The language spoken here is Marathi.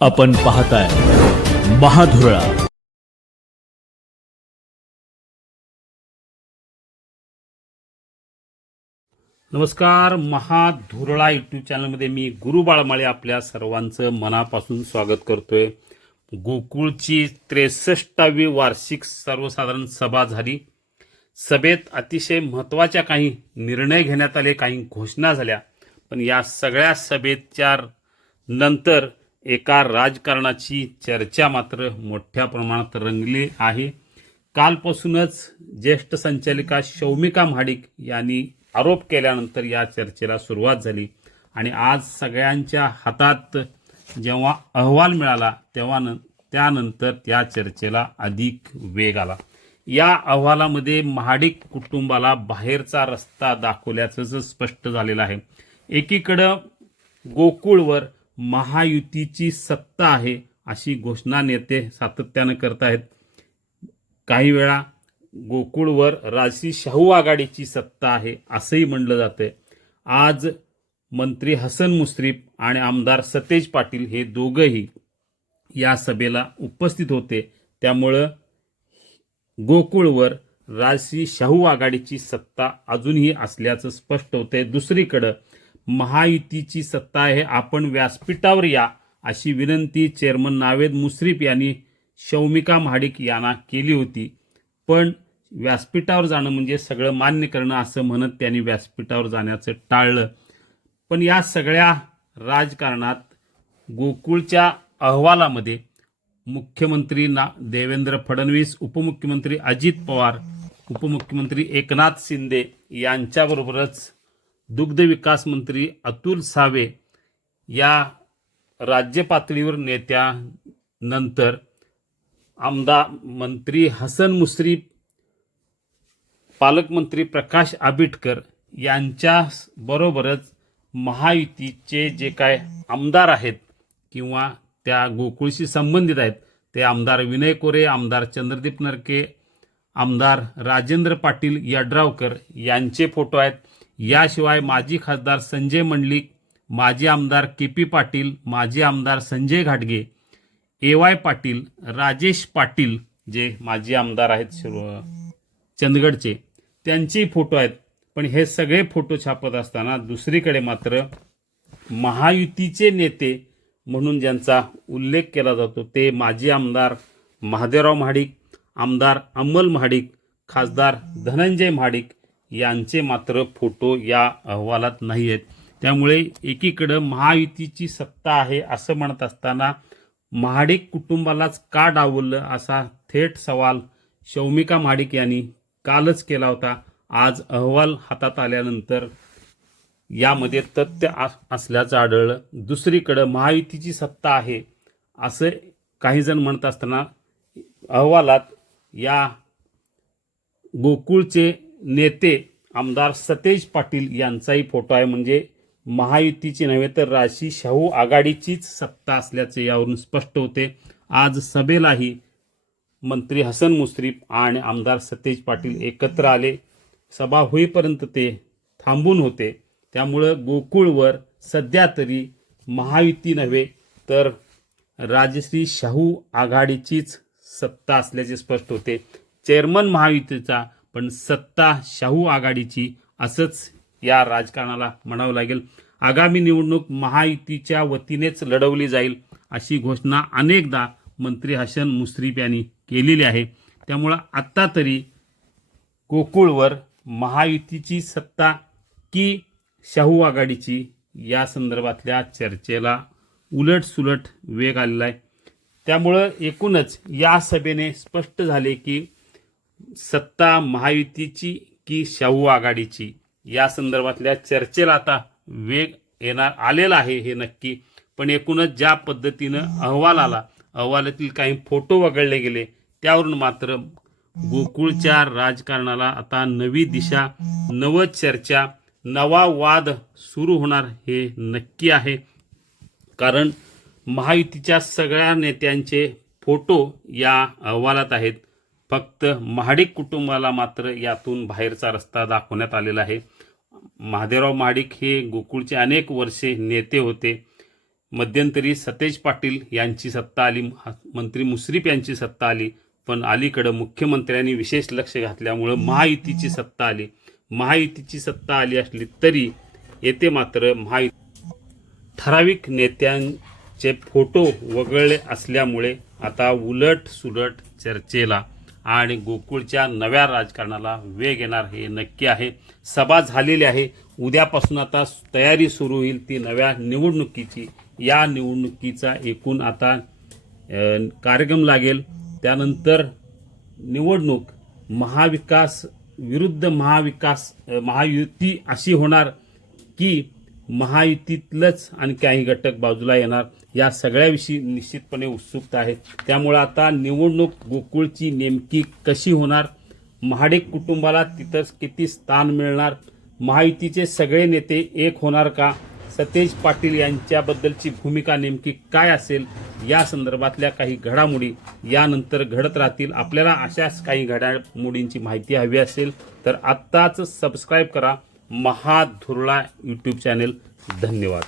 आपण पाहताय महाधुरळा. नमस्कार महाधुरळा यूट्यूब चॅनलमध्ये मी गुरु बाळमाळे आपल्या सर्वांचं मनापासून स्वागत करतोय. गोकुळची त्रेसष्टावी वार्षिक सर्वसाधारण सभा झाली. सभेत अतिशय महत्त्वाच्या काही निर्णय घेण्यात आले काही घोषणा झाल्या. पण या सगळ्या सभेच्या नंतर एका राजकारणाची चर्चा मात्र मोठ्या प्रमाणात रंगली आहे. कालपासूनच ज्येष्ठ संचालिका शौमिका महाडिक यांनी आरोप केल्यानंतर या चर्चेला सुरुवात झाली आणि आज सगळ्यांच्या हातात जेव्हा अहवाल मिळाला तेव्हा न त्यानंतर त्या चर्चेला अधिक वेग आला. या अहवालामध्ये महाडिक कुटुंबाला बाहेरचा रस्ता दाखवल्याचं स्पष्ट झालेलं आहे. एकीकडं गोकुळवर महायुतीची सत्ता आहे अशी घोषणा नेते सातत्यानं करत आहेत काही वेळा गोकुळवर राजसी शाहू आघाडीची सत्ता आहे असंही म्हणलं जातंय. आज मंत्री हसन मुश्रीफ आणि आमदार सतेज पाटील हे दोघंही या सभेला उपस्थित होते. त्यामुळं गोकुळवर राजसी शाहू आघाडीची सत्ता अजूनही असल्याचं स्पष्ट होते दुसरीकडं महायुतीची सत्ता आहे आपण व्यासपीठावर या अशी विनंती चेअरमन नावेद मुश्रीफ यांनी शौमिका महाडिक यांना केली होती. पण व्यासपीठावर जाणं म्हणजे सगळं मान्य करणं असं म्हणत त्यांनी व्यासपीठावर जाण्याचं टाळलं. पण या सगळ्या राजकारणात गोकुळच्या अहवालामध्ये मुख्यमंत्री ना देवेंद्र फडणवीस उपमुख्यमंत्री अजित पवार उपमुख्यमंत्री एकनाथ शिंदे यांच्याबरोबरच दुग्ध विकास मंत्री अतुल सावे या राज्य पातळीवर नेत्यानंतर आमदार मंत्री हसन मुश्रीफ पालकमंत्री प्रकाश आबिटकर यांच्या बरोबरच महायुतीचे जे काय आमदार आहेत किंवा त्या गोकुळशी संबंधित आहेत ते आमदार विनय कोरे आमदार चंद्रदीप नरके आमदार राजेंद्र पाटील यड्रावकर यांचे फोटो आहेत. याशिवाय माजी खासदार संजय मंडलिक माजी आमदार के पी पाटील माजी आमदार संजय घाटगे ए वाय पाटील राजेश पाटील जे माजी आमदार आहेत शिरो- चंदगडचे त्यांचेही फोटो आहेत. पण हे सगळे फोटो छापत असताना दुसरीकडे मात्र महायुतीचे नेते म्हणून ज्यांचा उल्लेख केला जातो ते माजी आमदार महादेवराव महाडिक आमदार अमल महाडिक खासदार धनंजय महाडिक यांचे मात्र फोटो या अहवालात नाही आहेत त्यामुळे एकीकडं महायुतीची सत्ता आहे असं म्हणत असताना महाडिक कुटुंबालाच का डावललं असा थेट सवाल शौमिका महाडिक यांनी कालच केला होता. आज अहवाल हातात आल्यानंतर यामध्ये तथ्य आ- असल्याचं आढळलं. दुसरीकडं महायुतीची सत्ता आहे असं काही जण म्हणत असताना अहवालात या गोकुळचे नेते आमदार सतेज पाटील यांचाही फोटो आहे. म्हणजे महायुतीची नव्हे तर राशी शाहू आघाडीचीच सत्ता असल्याचे यावरून स्पष्ट होते. आज सभेलाही मंत्री हसन मुश्रीफ आणि आमदार सतेज पाटील एकत्र आले. सभा होईपर्यंत ते थांबून होते. त्यामुळं गोकुळवर सध्या तरी महायुती नव्हे तर राजश्री शाहू आघाडीचीच सत्ता असल्याचे स्पष्ट होते. चेअरमन महायुतीचा पण सत्ता शाहू आघाडीची असंच या राजकारणाला म्हणावं लागेल. आगामी निवडणूक महायुतीच्या वतीनेच लढवली जाईल अशी घोषणा अनेकदा मंत्री हसन मुश्रीफ यांनी केलेली आहे. त्यामुळं आत्ता तरी गोकुळवर महायुतीची सत्ता की शाहू आघाडीची या संदर्भातल्या चर्चेला उलटसुलट वेग आलेला आहे. त्यामुळं एकूणच या सभेने स्पष्ट झाले की सत्ता महायुतीची की शाहू आघाडीची? या संदर्भातल्या चर्चेला आता वेग येणार आलेला आहे हे नक्की. पण एकूणच ज्या पद्धतीनं अहवाल आला अहवालातील काही फोटो वगळले गेले त्यावरून मात्र गोकुळच्या राजकारणाला आता नवी दिशा नव चर्चा नवा वाद सुरू होणार हे नक्की आहे. कारण महायुतीच्या सगळ्या नेत्यांचे फोटो या अहवालात आहेत. फक्त महाडिक कुटुंबाला मात्र यातून बाहेरचा रस्ता दाखवण्यात आलेला आहे. महादेवराव महाडिक हे गोकुळचे अनेक वर्षे नेते होते. मध्यंतरी सतेज पाटील यांची सत्ता आली मंत्री मुश्रीफ यांची सत्ता आली पण अलीकडं मुख्यमंत्र्यांनी विशेष लक्ष घातल्यामुळं महायुतीची सत्ता आली. महायुतीची सत्ता आली असली तरी येथे मात्र महायु ठराविक नेत्यांचे फोटो वगळले असल्यामुळे आता उलट सुलट चर्चेला आणि गोकुळच्या नव्या राजकारणाला वेग येणार हे नक्की आहे. सभा झालेली आहे. उद्यापासून आता तयारी सुरू होईल ती नव्या निवडणुकीची. या निवडणुकीचा एकूण आता कार्यक्रम लागेल. त्यानंतर निवडणूक महाविकास विरुद्ध महाविकास महायुती अशी होणार की महायुतीतलंच आणि काही घटक बाजूला येणार या सगळ्याविषयी निश्चितपणे उत्सुकता आहे. त्यामुळं आता निवडणूक गोकुळची नेमकी कशी होणार? महाडिक कुटुंबाला तिथं किती स्थान मिळणार? महायुतीचे सगळे नेते एक होणार का? सतेज पाटील यांच्याबद्दलची भूमिका नेमकी काय असेल? या संदर्भातल्या काही घडामोडी यानंतर घडत राहतील. आपल्याला अशाच काही घडामोडींची माहिती हवी असेल तर आत्ताच सबस्क्राईब करा. Mahadhurala YouTube channel. धन्यवाद.